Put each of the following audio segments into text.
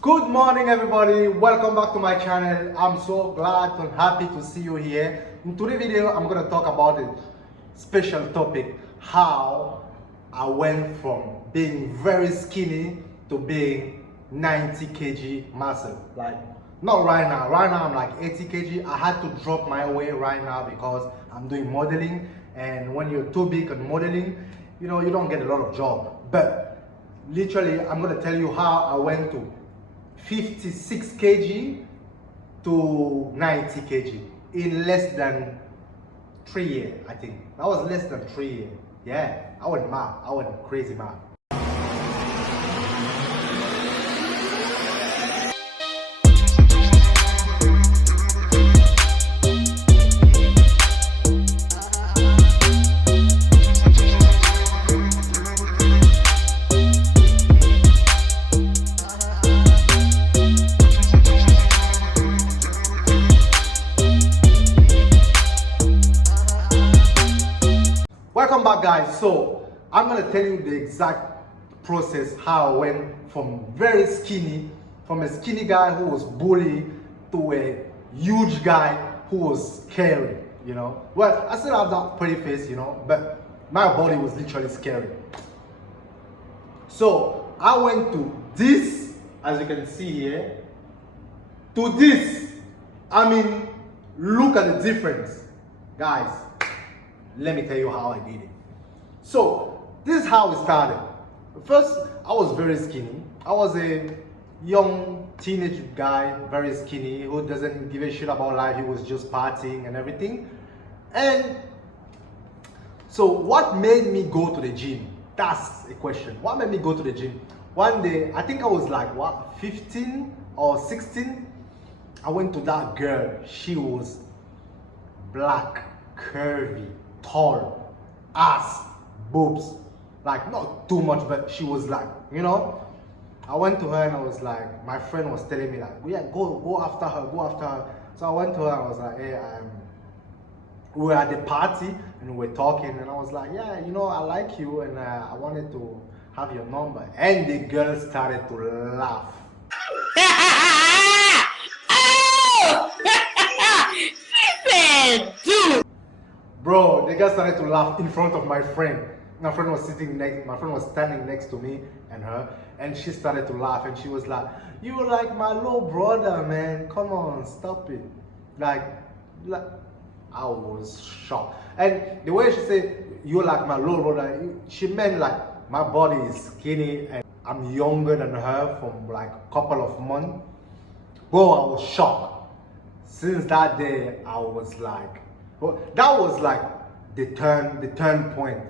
Good morning everybody, welcome back to my channel. I'm so glad and happy to see you here. In today's video, I'm going to talk about a special topic, how I went from being very skinny to being 90 kg muscle. Like, not right now. Right now I'm like 80 kg. I had to drop my weight right now because I'm doing modeling, and when you're too big on modeling, you don't get a lot of job. But literally, I'm going to tell you how I went to 56 kg to 90 kg in less than 3 years. I think that was less than 3 years. Yeah, I went mad. I went crazy mad. Welcome back, guys. So I'm gonna tell you the exact process how I went from very skinny, from a skinny guy who was bullied to a huge guy who was scary, Well, I still have that pretty face, but my body was literally scary. So I went to this, as you can see here, to this. I mean, look at the difference, guys. Let me tell you how I did it. So this is how it started. First, I was very skinny. I was a young teenage guy, very skinny, who doesn't give a shit about life. He was just partying and everything. And so what made me go to the gym? That's a question. What made me go to the gym? One day, I think I was like, 15 or 16? I went to that girl. She was black, curvy, tall, ass, boobs, like not too much, but she was like, I went to her and I was like, my friend was telling me like, yeah, go after her, go after her. So I went to her and I was like, hey, we were at the party and we were talking, and I was like, yeah, I like you, and I wanted to have your number. And the girl started to laugh. Bro, the girl started to laugh in front of my friend. My friend was standing next to me and her, and she started to laugh, and she was like, "You like my little brother, man. Come on, stop it." Like I was shocked. And the way she said, "You like my little brother," she meant like my body is skinny and I'm younger than her from like a couple of months. Bro, I was shocked. Since that day, I was like, well, that was like the turn point,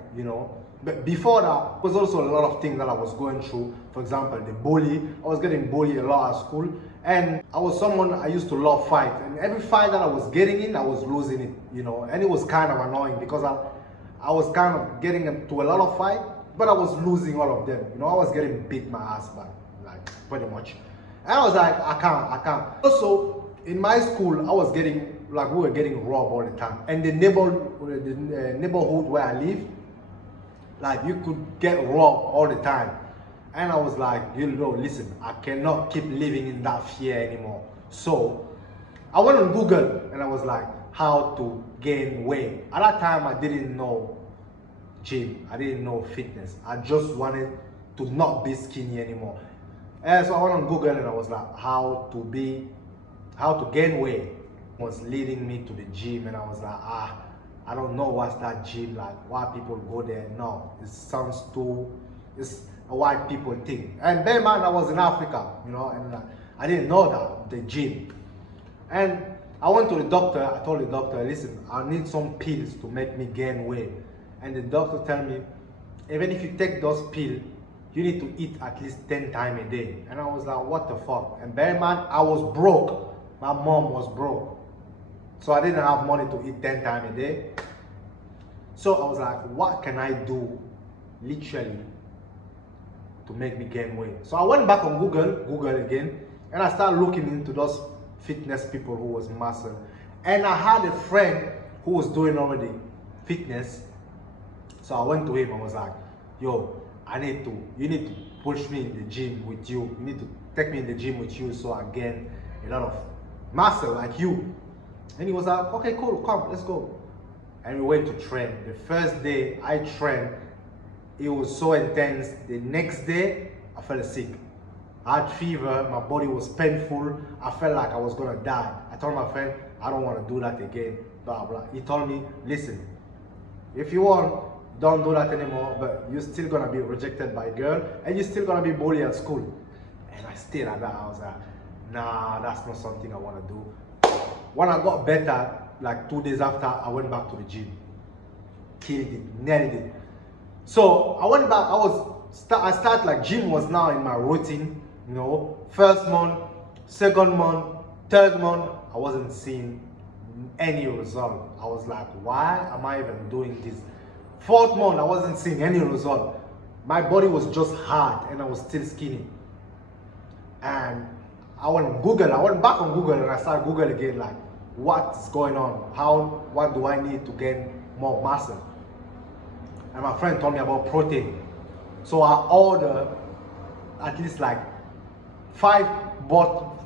But before that, was also a lot of things that I was going through. For example, the bully. I was getting bullied a lot at school, and I was someone I used to love fight. And every fight that I was getting in, I was losing it, And it was kind of annoying because I was kind of getting into a lot of fight, but I was losing all of them. I was getting beat my ass back, like pretty much. And I was like, I can't. Also, in my school, I was getting, like, we were getting robbed all the time. And the neighborhood where I live, like, you could get robbed all the time. And I was like, listen, I cannot keep living in that fear anymore. So I went on Google and I was like, how to gain weight. At that time, I didn't know gym. I didn't know fitness. I just wanted to not be skinny anymore. And so I went on Google and I was like, how to gain weight. It was leading me to the gym, and I was like, I don't know what's that gym like, why people go there. No, it sounds it's a white people thing. And bear in mind, I was in Africa, and I didn't know that, the gym. And I went to the doctor. I told the doctor, listen, I need some pills to make me gain weight. And the doctor told me, even if you take those pills, you need to eat at least 10 times a day. And I was like, what the fuck? And bear in mind, I was broke. My mom was broke. So I didn't have money to eat 10 times a day. So I was like, what can I do, literally, to make me gain weight? So I went back on Google again, and I started looking into those fitness people who was muscle. And I had a friend who was doing already fitness. So I went to him and was like, yo, you need to push me in the gym with you. You need to take me in the gym with you so I gain a lot of muscle like you. And he was like, okay, cool, come, let's go. And we went to train. The first day I trained, it was so intense. The next day, I felt sick. I had fever, my body was painful. I felt like I was gonna die. I told my friend, I don't wanna do that again, blah, blah. He told me, listen, if you want, don't do that anymore, but you're still gonna be rejected by a girl and you're still gonna be bullied at school. And I stayed at that. I was like, nah, that's not something I wanna do. When I got better, like 2 days after, I went back to the gym. Killed it, nailed it. So I went back, I started like gym was now in my routine, you know. First month, second month, third month, I wasn't seeing any result. I was like, why am I even doing this? Fourth month, I wasn't seeing any result. My body was just hard and I was still skinny. And I went back on Google and I started Google again, like, what's going on? What do I need to gain more muscle? And my friend told me about protein. So I ordered at least like five bottle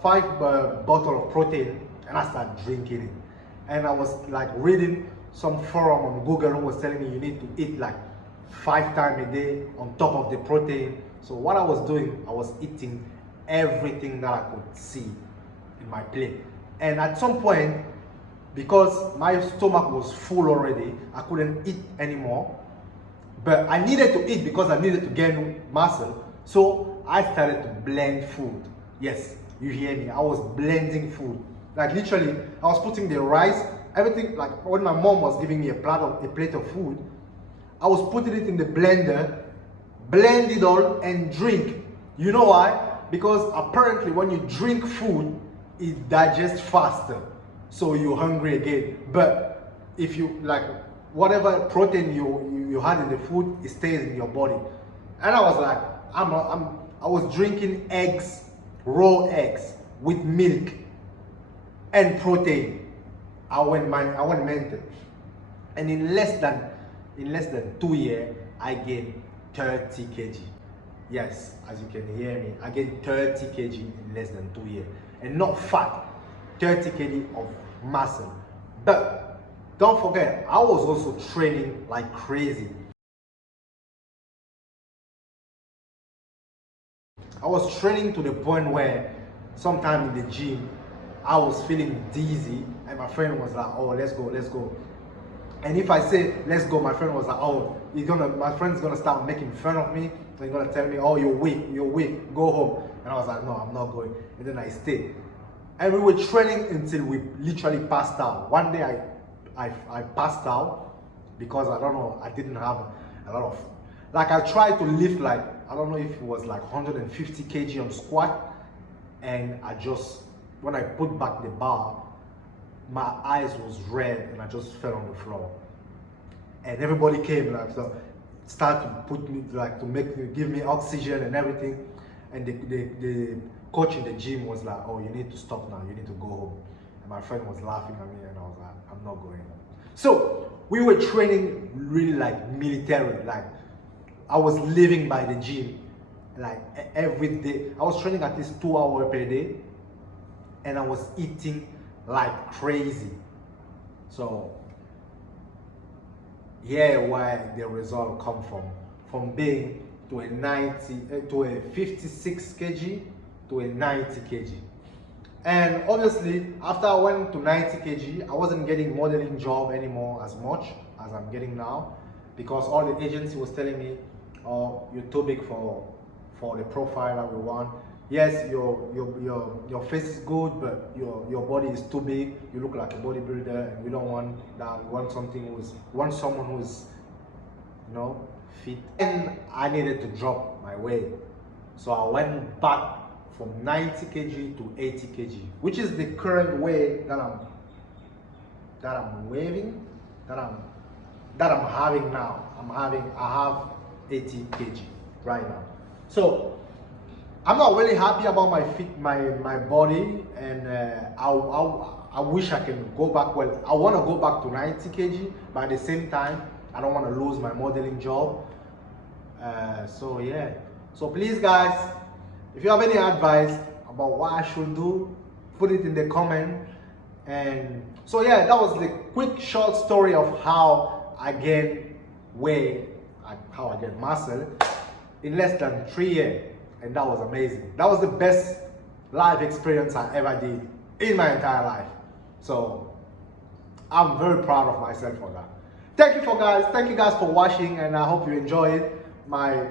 of protein and I started drinking it. And I was like reading some forum on Google who was telling me you need to eat like 5 times a day on top of the protein. So what I was doing, I was eating everything that I could see in my plate. And at some point, because my stomach was full already, I couldn't eat anymore. But I needed to eat because I needed to gain muscle. So I started to blend food. Yes, you hear me. I was blending food. Like literally, I was putting the rice, everything, like when my mom was giving me a plate of food, I was putting it in the blender, blend it all and drink. You know why? Because apparently when you drink food, it digests faster. So you're hungry again. But if you like whatever protein you had in the food, it stays in your body. And I was like, I was drinking eggs, raw eggs with milk and protein. I went mental. And in less than 2 years, I gained 30 kg. Yes, as you can hear me, I gained 30 kg in less than 2 years. And not fat, 30 kg of muscle. But don't forget, I was also training like crazy. I was training to the point where sometime in the gym, I was feeling dizzy and my friend was like, oh, let's go. And if I say, let's go, my friend was like, oh, my friend's gonna start making fun of me. He's gonna tell me, oh, you're weak, go home. And I was like, no, I'm not going. And then I stayed. And we were training until we literally passed out. One day I passed out because I don't know, I didn't have a lot of, like I tried to lift like, I don't know if it was like 150 kg on squat. And when I put back the bar, my eyes was red and I just fell on the floor. And everybody came like, so start to put me like give me oxygen and everything. And the coach in the gym was like, oh, you need to stop now, you need to go home. And my friend was laughing at me and I was like, I'm not going. So we were training really like military, like I was living by the gym like every day. I was training at least 2 hours per day and I was eating like crazy. So yeah, where the result come from being to a 56 kg to a 90 kg. And obviously after I went to 90 kg, I wasn't getting modeling job anymore as much as I'm getting now, because all the agency was telling me, oh, you're too big for the profile that we want. Yes, your face is good, but your body is too big. You look like a bodybuilder, and we don't want that. We want someone who's, you know, fit. And I needed to drop my weight, so I went back from 90 kg to 80 kg, which is the current weight that I'm having now. I have 80 kg right now. So I'm not really happy about my body, and I wish I can go back. Well, I want to go back to 90 kg, but at the same time, I don't want to lose my modeling job. So yeah, So please guys, if you have any advice about what I should do, put it in the comment. And so yeah, that was the quick short story of how I gained weight, how I gained muscle in less than 3 years. And that was amazing. That was the best life experience I ever did in my entire life. So I'm very proud of myself for that. Thank you guys for watching, and I hope you enjoyed my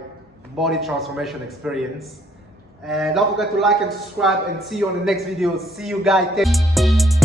body transformation experience. And don't forget to like and subscribe, and see you on the next video. See you guys.